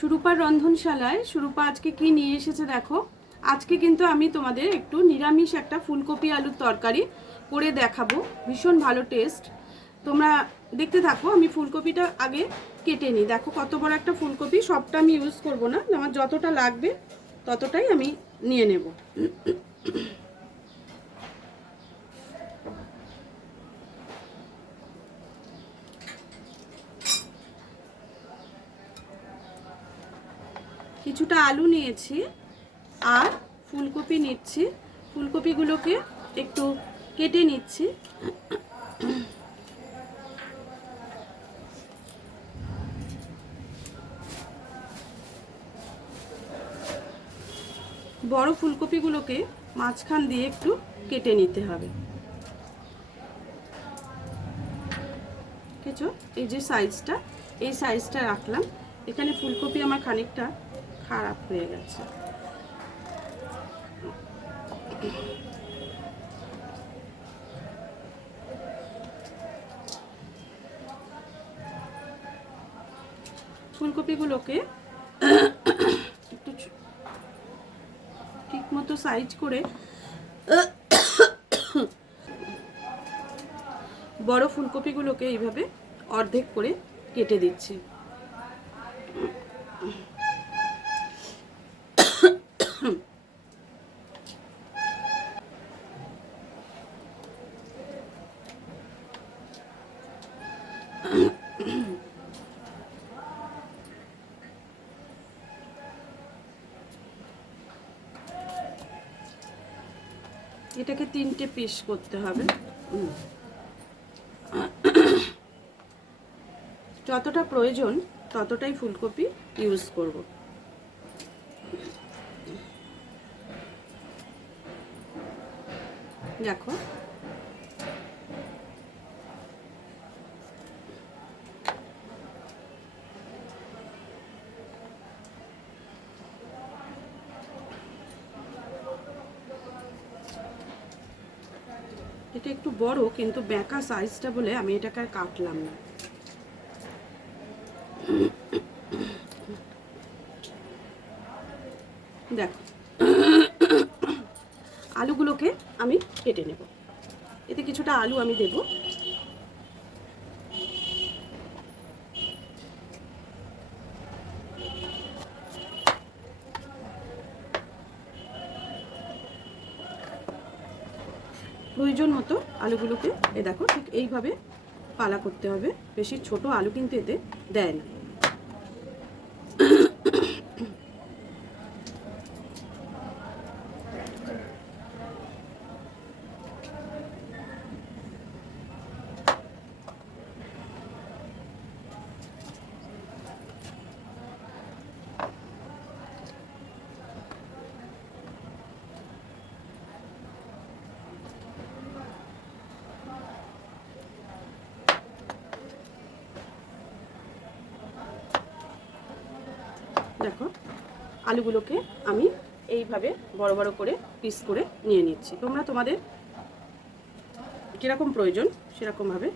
সুরূপার রন্ধনশালায় সুরূপা আজকে কি নিয়ে এসেছে দেখো। আজকে কিন্তু আমি তোমাদের একটু নিরামিষ একটা ফুলকপি আলুর তরকারি করে দেখাবো, ভীষণ ভালো টেস্ট। তোমরা দেখতে থাকো। আমি ফুলকপিটা আগে কেটে নিই। দেখো কত বড় একটা ফুলকপি, সবটা আমি ইউজ করব না, আমার যতটা লাগবে ততটাই আমি নিয়ে নেব। কিছুটা আলু নিয়েছি আর ফুলকপি নিচ্ছি। ফুলকপিগুলোকে একটু কেটে নিচ্ছি। বড় ফুলকপিগুলোকে মাঝখান দিয়ে একটু কেটে নিতে হবে। বুঝেছো? এই যে সাইজটা, এই সাইজটা রাখলাম। এখানে ফুলকপি আমার খানিকটা খারাপ হয়ে গেছে। ফুলকপিগুলোকে একটু ঠিক মতো সাইজ করে বড় ফুলকপিগুলোকে এইভাবে অর্ধেক করে কেটে দিচ্ছি। এটাকে 3টে পিস করতে হবে। যতটা প্রয়োজন ততটাই ফুলকপি ইউজ করব। দেখো এটা একটু বড়, কিন্তু বেঁকা সাইজটা বলে আমি এটাকে আর কাটলাম না। দেখো আলুগুলোকে আমি কেটে নেব। এতে কিছুটা আলু আমি দেব। প্রয়োজন মতো আলুগুলোকে দেখো ঠিক এইভাবে পালা করতে হবে। বেশি ছোট আলু কিন্তু এতে দেয় না। দেখো আলুগুলোকে আমি এইভাবে বড় বড় করে পিস করে নিয়ে নিচ্ছি। তোমরা তোমাদের যেরকম প্রয়োজন সেরকমভাবে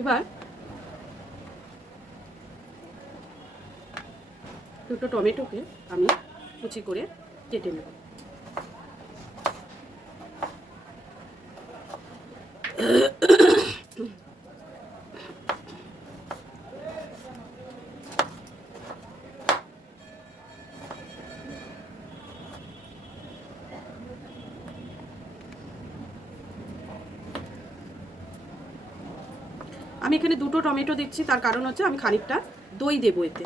এবার দুটো টমেটোকে আমি কুচি করে কেটে নেব। আমি এখানে দুটো টমেটো দিচ্ছি, তার কারণ হচ্ছে আমি খানিকটা দই দেবো এতে।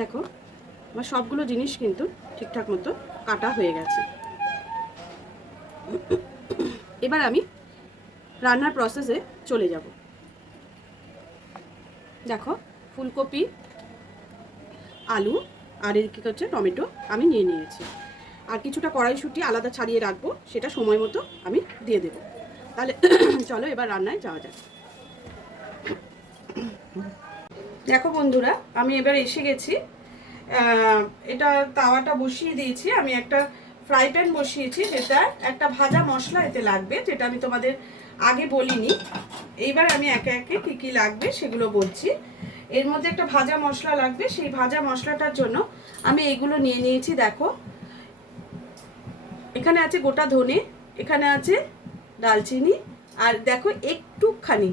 দেখো আমার সবগুলো জিনিস কিন্তু ঠিকঠাক মতো কাটা হয়ে গেছে। এবার আমি রান্নার প্রসেসে চলে যাব। দেখো ফুলকপি, আলু আর এদিকে হচ্ছে টমেটো আমি নিয়ে নিয়েছি। আর কিছুটা কড়াইশুঁটি আলাদা ছাড়িয়ে রাখবো, সেটা সময় মতো আমি দিয়ে দেবো। তাহলে চলো এবার রান্নায় যাওয়া যাক। দেখো বন্ধুরা, আমি এবার এসে গেছি। এটা তাওয়াটা বসিয়ে দিয়েছি। আমি একটা ফ্রাই প্যান বসিয়েছি, যেটা একটা ভাজা মশলা এতে লাগবে, যেটা আমি তোমাদের আগে বলিনি। এইবার আমি একে একে কী কী লাগবে সেগুলো বলছি। এর মধ্যে একটা ভাজা মশলা লাগবে। সেই ভাজা মশলাটার জন্য আমি এগুলো নিয়ে নিয়েছি। দেখো, এখানে আছে গোটা ধনে, এখানে আছে দালচিনি, আর দেখো একটুখানি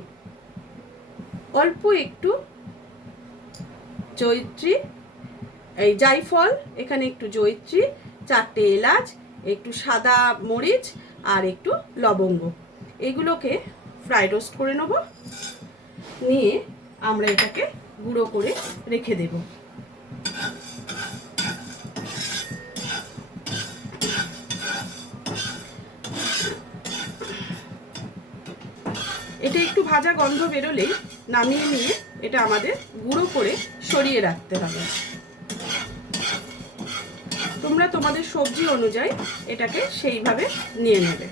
অল্প একটু জয়িত্রী, এই জায়ফল, এখানে একটু জয়িত্রী, 4টে এলাচ, একটু সাদা মরিচ আর একটু লবঙ্গ। এগুলোকে ফ্রাই রোস্ট করে নেব। নিয়ে আমরা এটাকে গুঁড়ো করে রেখে দেব। এটা একটু ভাজা গন্ধ বেরোলেই নামিয়ে নিয়ে এটা আমাদের গুঁড়ো করে সরিয়ে রাখতে হবে। তোমরা তোমাদের সবজি অনুযায়ী এটাকে সেইভাবে নিয়ে নেবে।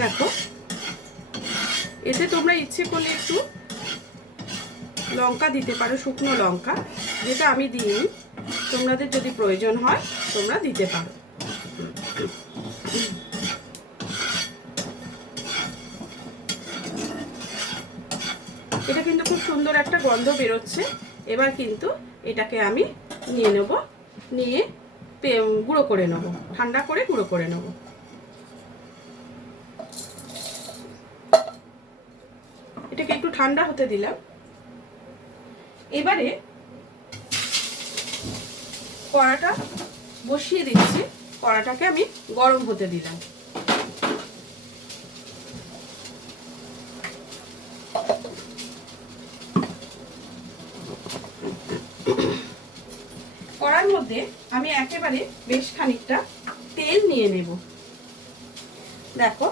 দেখো, এতে তোমরা ইচ্ছে করলে একটু লঙ্কা দিতে পারো, শুকনো লঙ্কা, যেটা আমি দিইনি। তোমাদের যদি প্রয়োজন হয় তোমরা দিতে পারো। এটা কিন্তু খুব সুন্দর একটা গন্ধ বেরোচ্ছে। এবার কিন্তু এটাকে আমি নিয়ে নেব, নিয়ে গুঁড়ো করে নেব, ঠান্ডা করে গুঁড়ো করে নেব। এটাকে একটু ঠান্ডা হতে দিলাম। এবারে কড়াটা বসিয়ে দিচ্ছি। কড়াটাকে আমি গরম হতে দিলাম। কড়ার মধ্যে আমি একেবারে বেশ খানিকটা তেল নিয়ে নেব। দেখো,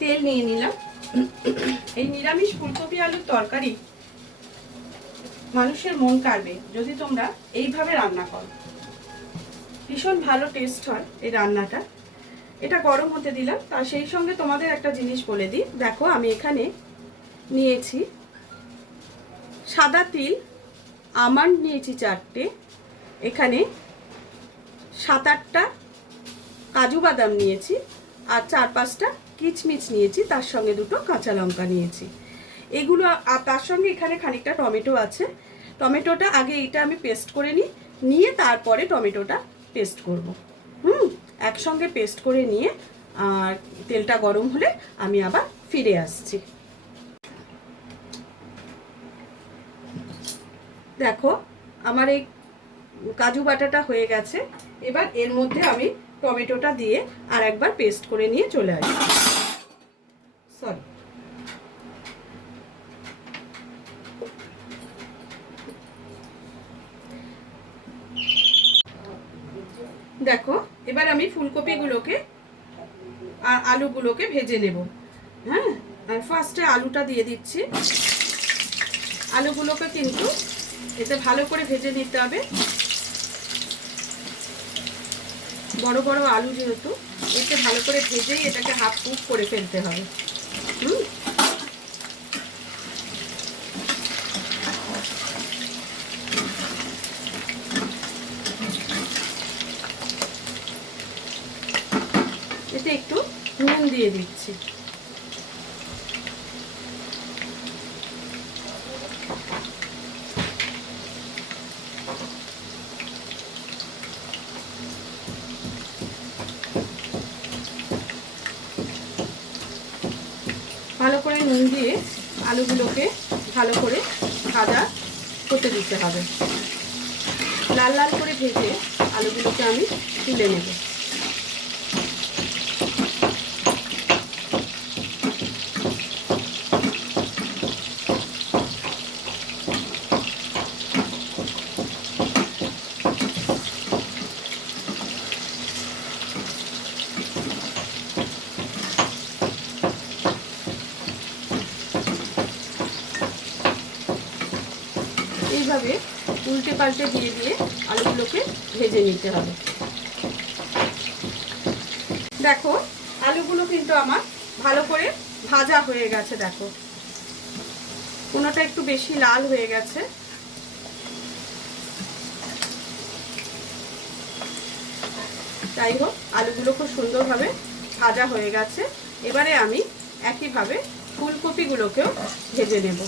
তেল নিয়ে নিলাম। এই নিরামিষ ফুলকপি আলুর তরকারি মানুষের মন কাড়বে যদি তোমরা এইভাবে রান্না করো। ভীষণ ভালো টেস্ট হয় এই রান্নাটা। এটা গরম হতে দিলাম। তা সেই সঙ্গে তোমাদের একটা জিনিস বলে দিই। দেখো, আমি এখানে নিয়েছি সাদা তিল, আমন্ড নিয়েছি 4টে, এখানে 7-8টা কাজু বাদাম নিয়েছি, আর 4-5টা কিচমিচ নিয়েছি, তার সঙ্গে 2টো কাঁচা লঙ্কা নিয়েছি। এগুলো, আর তার সঙ্গে এখানে খানিকটা টমেটো আছে। টমেটোটা আগে এইটা আমি পেস্ট করে নিয়ে তারপরে টমেটোটা পেস্ট করব। একসঙ্গে পেস্ট করে নিয়ে আর তেলটা গরম হলে আমি আবার ফিরে আসছি। দেখো, আমার এই কাজু বাটাটা হয়ে গেছে। এবার এর মধ্যে আমি টমেটোটা দিয়ে আর একবার পেস্ট করে নিয়ে চলে আসি। সরি, দেখো, এবার আমি ফুলকপিগুলোকে আর আলুগুলোকে ভেজে নেব। হ্যাঁ, আর ফার্স্টে আলুটা দিয়ে দিচ্ছি। আলুগুলোকে কিন্তু এতে ভালো করে ভেজে নিতে হবে। বড় বড় আলু যেহেতু, এতে ভালো করে ভেজেই এটাকে হাফ কুক করে ফেলতে হবে। এতে একটু নুন দিয়ে দিচ্ছি। ভালো করে নুন দিয়ে আলুগুলোকে ভালো করে ভাজা হতে দিতে হবে। লাল লাল করে ভেজে আলুগুলোকে আমি তুলে নেব। এইভাবে উল্টে পাল্টে দিয়ে দিয়ে আলুগুলোকে ভেজে নিতে হবে। দেখো আলুগুলো কিন্তু আমার ভালো করে ভাজা হয়ে গেছে। দেখো কোনোটা একটু বেশি লাল হয়ে গেছে। যাই হোক আলুগুলো খুব সুন্দরভাবে ভাজা হয়ে গেছে। এবারে আমি একইভাবে ফুলকপিগুলোকেও ভেজে নেব।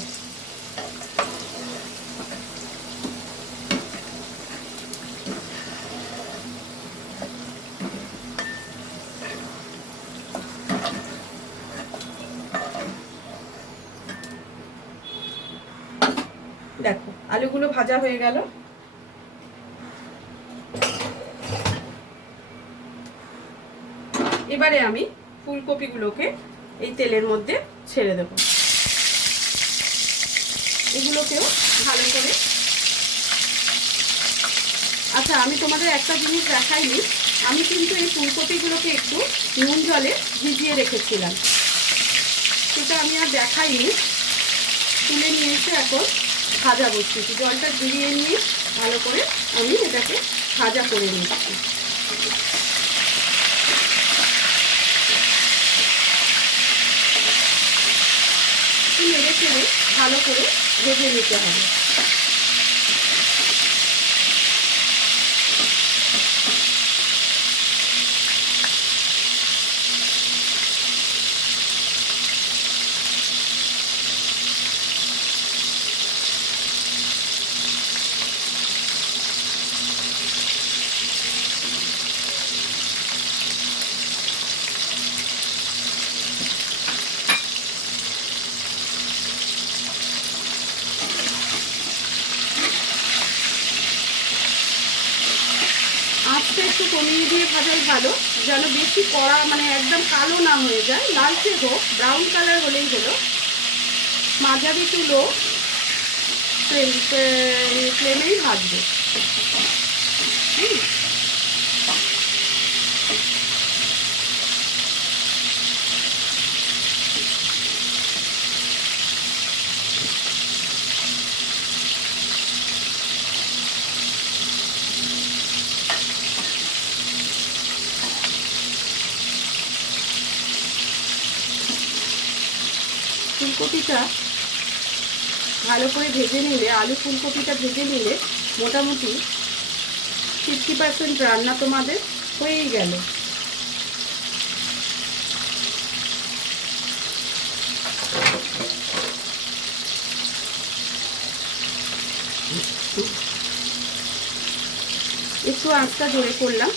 দেখো আলুগুলো ভাজা হয়ে গেল। এবারে আমি ফুলকপিগুলোকে এই তেলের মধ্যে ছেড়ে দেব। এগুলোকেও ভালো করে, আচ্ছা আমি তোমাদের একটা জিনিস দেখাইনি, আমি কিন্তু এই ফুলকপিগুলোকে একটু নুন জলে ভিজিয়ে রেখেছিলাম, সেটা আমি আর দেখাইনি। তুলে নিয়ে এসে এখন ভাজা বসিয়েছি, জলটা ঝরিয়ে নিয়ে ভালো করে আমি এটাকে ভাজা করে নিচ্ছি। নেড়ে চেড়ে ভালো করে ভেজে নিতে হবে। আঁচটা একটু কমিয়ে দিয়ে ভাজাই ভালো, যেন বেশি কড়া মানে একদম কালো না হয়ে যায়। লালচে হোক, ব্রাউন কালার হলেই হলো। মাঝারি টু লো ফ্লেমেই ভাজবে। ফুলকপিটা ভালো করে ভেজে নিলে, আলু ফুলকপিটা ভেজে নিলে মোটামুটি 50% রান্না তোমাদের হয়েই গেল। একটু আঁচটা জোরে করলাম।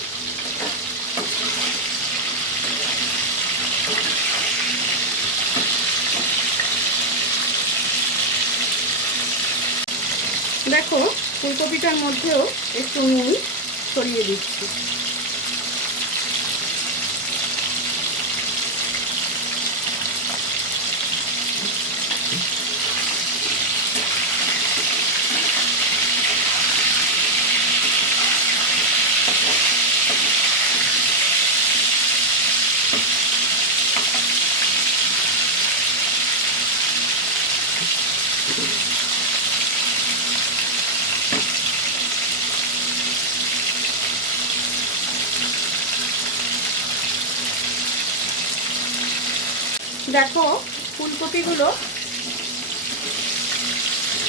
দেখো ফুলকপিটার মধ্যেও একটু নুন ছড়িয়ে দিচ্ছি। দেখো ফুলকপিগুলো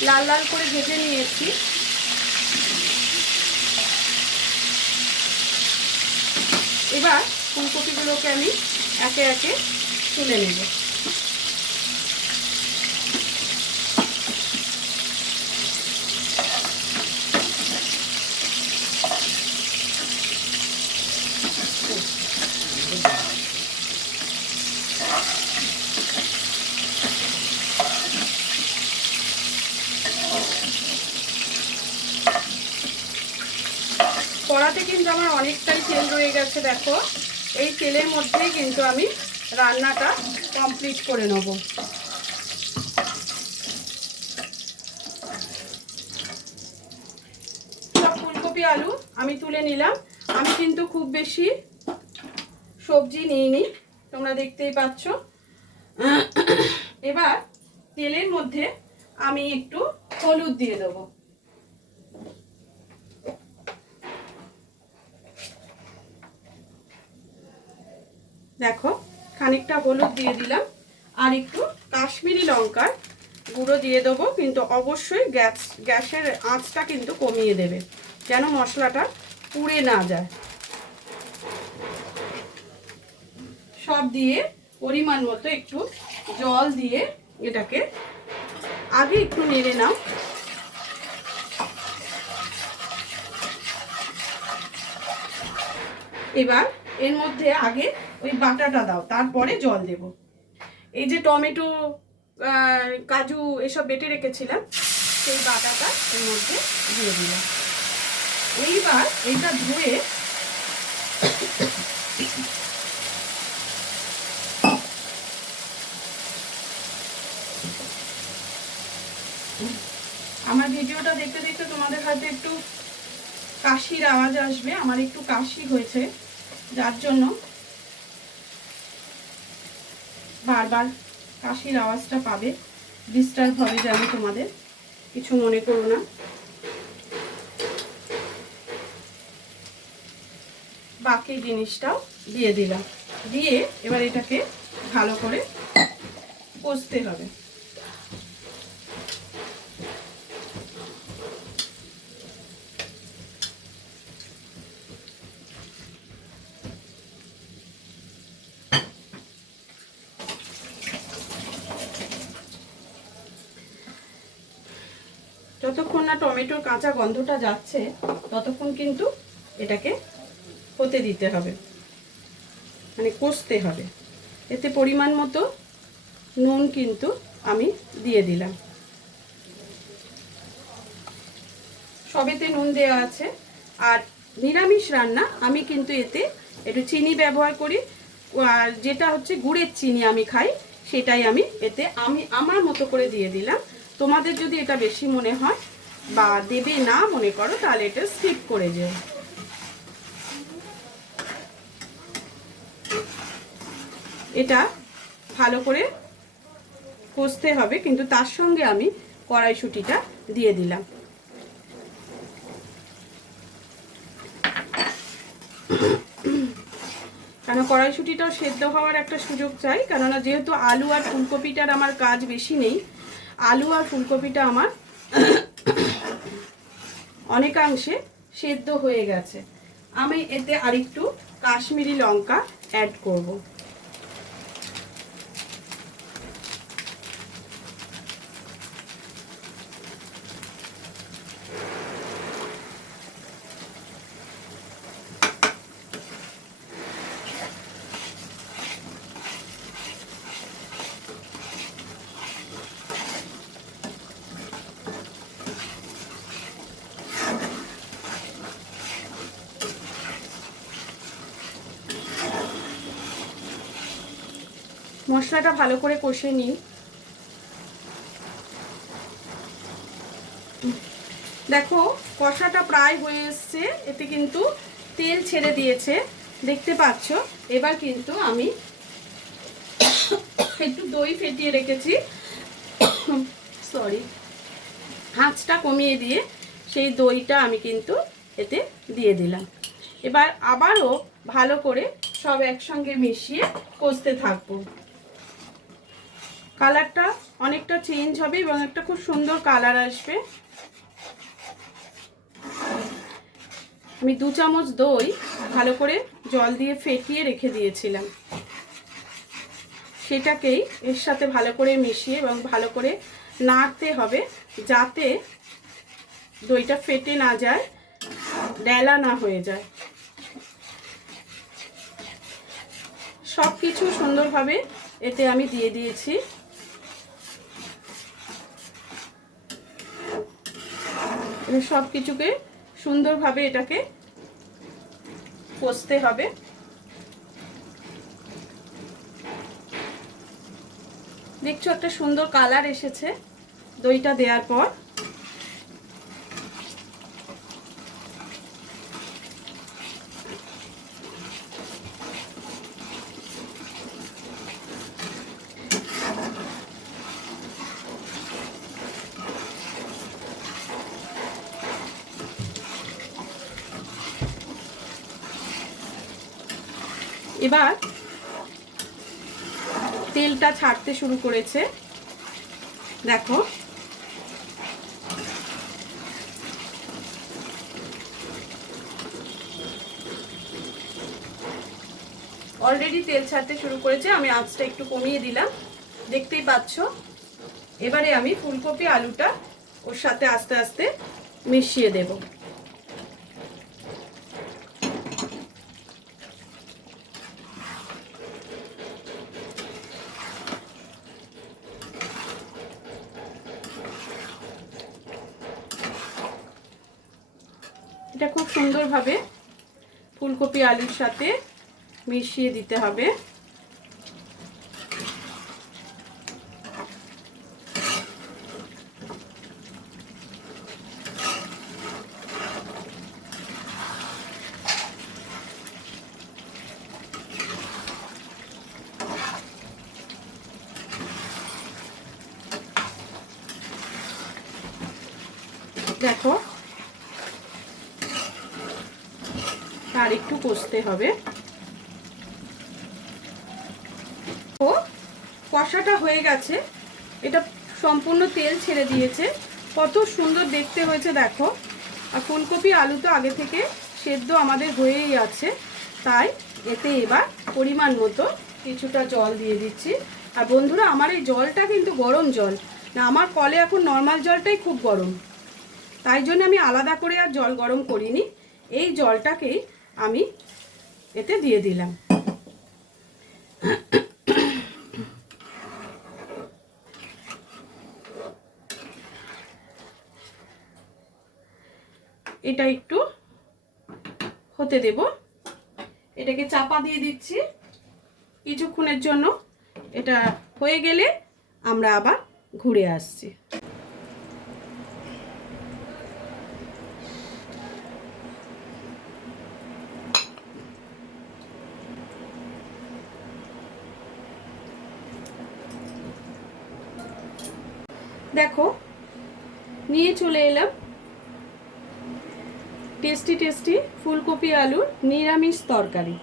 লাল লাল করে ভেজে নিয়েছি। এবার ফুলকপিগুলোকে আমি একে একে তুলে নেব। কড়াতে কিন্তু আমার অনেকটাই তেল রয়ে গেছে। দেখো এই তেলের মধ্যেই কিন্তু আমি রান্নাটা কমপ্লিট করে নেব। সব ফুলকপি আলু আমি তুলে নিলাম। আমি কিন্তু খুব বেশি সবজি নিইনি, তোমরা দেখতেই পাচ্ছ। এবার তেলের মধ্যে আমি একটু হলুদ দিয়ে দেবো। দেখো খানিকটা হলুদ দিয়ে দিলাম, আর একটু কাশ্মীরি লঙ্কার গুঁড়ো দিয়ে দেবো, কিন্তু অবশ্যই গ্যাসের আঁচটা কিন্তু কমিয়ে দেবে যেন মশলাটা পুড়ে না যায়। সব দিয়ে পরিমাণ মতো একটু জল দিয়ে এটাকে আগে একটু নেড়ে নাও। এবার এর মধ্যে আগে ওই বাটাটা দাও, তারপরে জল দেব। এই যে টমেটো কাজু এসব বেটে রেখেছিলাম, সেই বাটাটা এর মধ্যে দিয়ে দিলাম। এইবার এটা ধুয়ে আমার ভিডিওটা দেখতে দেখতে তোমাদের হয়তো একটু কাশির আওয়াজ আসবে, আমার একটু কাশি হয়েছে, যার জন্য বারবার কাশির আওয়াজটা পাবে, ডিস্টার্ব হবে যেন, তোমাদের কিছু মনে করো না। বাকি জিনিসটাও দিয়ে দিলাম, দিয়ে এবার এটাকে ভালো করে কষতে হবে। যতক্ষণ না টমেটোর কাঁচা গন্ধটা যাচ্ছে ততক্ষণ কিন্তু এটাকে হতে দিতে হবে, মানে কষতে হবে। এতে পরিমাণ মতো নুন কিন্তু আমি দিয়ে দিলাম, সবেতে নুন দেওয়া আছে। আর নিরামিষ রান্না আমি কিন্তু এতে একটু চিনি ব্যবহার করি, আর যেটা হচ্ছে গুড়ের চিনি আমি খাই, সেটাই আমি এতে আমার মতো করে দিয়ে দিলাম। তোমাদের যদি এটা বেশি মনে হয় বা দেবে না মনে করো, তাহলে এটা স্কিপ করে যেও। এটা ভালো করে কষতে হবে, কিন্তু তার সঙ্গে আমি কড়াইশুঁটিটা দিয়ে দিলাম। কেন কড়াইশুঁটিটাও সেদ্ধ হওয়ার একটা সুযোগ চাই, কেননা যেহেতু আলু আর ফুলকপিটার আমার কাজ বেশি নেই, আলু আর ফুলকপিটা আমার অনেকাংশে সেদ্ধ হয়ে গেছে। আমি এতে আরেকটু কাশ্মীরি লঙ্কা অ্যাড করব। মশলাটা ভালো করে কষে নিই। দেখো কষাটা প্রায় হয়ে এসছে, এতে কিন্তু তেল ছেড়ে দিয়েছে, দেখতে পাচ্ছ। এবার কিন্তু আমি একটু দই ফেটিয়ে রেখেছি, সরি, আঁচটা কমিয়ে দিয়ে সেই দইটা আমি কিন্তু এতে দিয়ে দিলাম। এবার আবারও ভালো করে সব একসঙ্গে মিশিয়ে কষতে থাকবো। কালারটা অনেকটা চেঞ্জ হবে এবং একটা খুব সুন্দর কালার আসবে। আমি 2 চামচ দই ভালো করে জল দিয়ে ফেটিয়ে রেখে দিয়েছিলাম, সেটাকেই এর সাথে ভালো করে মিশিয়ে এবং ভালো করে নাড়তে হবে, যাতে দইটা ফেটে না যায়, ডেলা না হয়ে যায়। সব কিছু সুন্দরভাবে এতে আমি দিয়ে দিয়েছি। সব কিছুকে সুন্দরভাবে এটাকে কষতে হবে। দেখছো একটা সুন্দর কালার এসেছে দইটা দেওয়ার পর। এবার তেলটা ছাড়তে শুরু করেছে, দেখো। অলরেডি তেল ছাড়তে শুরু করেছে, আমি আঁচটা একটু কমিয়ে দিলাম, দেখতেই পাচ্ছ। এবারে আমি ফুলকপি আলুটা ওর সাথে আস্তে আস্তে মিশিয়ে দেব। এটা খুব সুন্দরভাবে ফুলকপি আলুর সাথে মিশিয়ে দিতে হবে। দেখো, আর একটু কষতে হবে। ও কষাটা হয়ে গেছে, এটা সম্পূর্ণ তেল ছেড়ে দিয়েছে, কত সুন্দর দেখতে হয়েছে দেখো। আর ফুলকপি আলু তো আগে থেকে সেদ্ধ আমাদের হয়েই আছে, তাই এতে এবার পরিমাণ মতো কিছুটা জল দিয়ে দিচ্ছি। আর বন্ধুরা, আমার এই জলটা কিন্তু গরম জল না, আমার কলে এখন নর্মাল জলটাই খুব গরম, তাই জন্য আমি আলাদা করে আর জল গরম করিনি। এই জলটাকেই আমি এতে দিয়ে দিলাম। এটা একটু হতে দেব, এটাকে চাপা দিয়ে দিচ্ছি কিছুক্ষণের জন্য। এটা হয়ে গেলে আমরা আবার ঘুরে আসছি। দেখো, নিয়ে চলে এলাম টেস্টি টেস্টি ফুলকপি আলুর নিরামিষ তরকারি।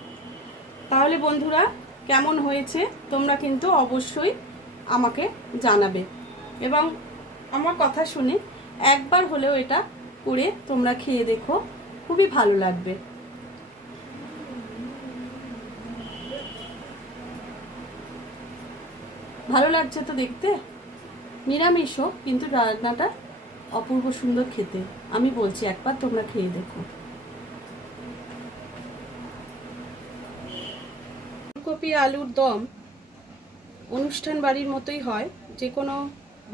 তাহলে বন্ধুরা, কেমন হয়েছে তোমরা কিন্তু অবশ্যই আমাকে জানাবে, এবং আমার কথা শুনে একবার হলেও এটা করে তোমরা খেয়ে দেখো, খুবই ভালো লাগবে। ভালো লাগছে তো দেখতে, নিরামিষও কিন্তু রান্নাটা অপূর্ব সুন্দর খেতে। আমি বলছি একবার তোমরা খেয়ে দেখো। ফুলকপি আলুর দম অনুষ্ঠান বাড়ির মতোই হয়, যে কোনো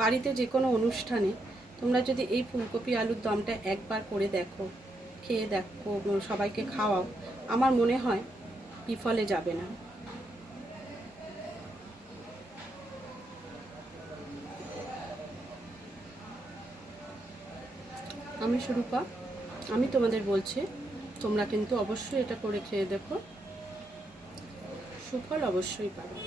বাড়িতে যে কোনো অনুষ্ঠানে তোমরা যদি এই ফুলকপি আলুর দমটা একবার করে দেখো, খেয়ে দেখো, সবাইকে খাওয়াও, আমার মনে হয় বিফলে যাবে না। আমি সুরূপা, আমি তোমাদের বলছি তোমরা কিন্তু অবশ্যই এটা করে খেয়ে দেখো, সুফল অবশ্যই পাবে।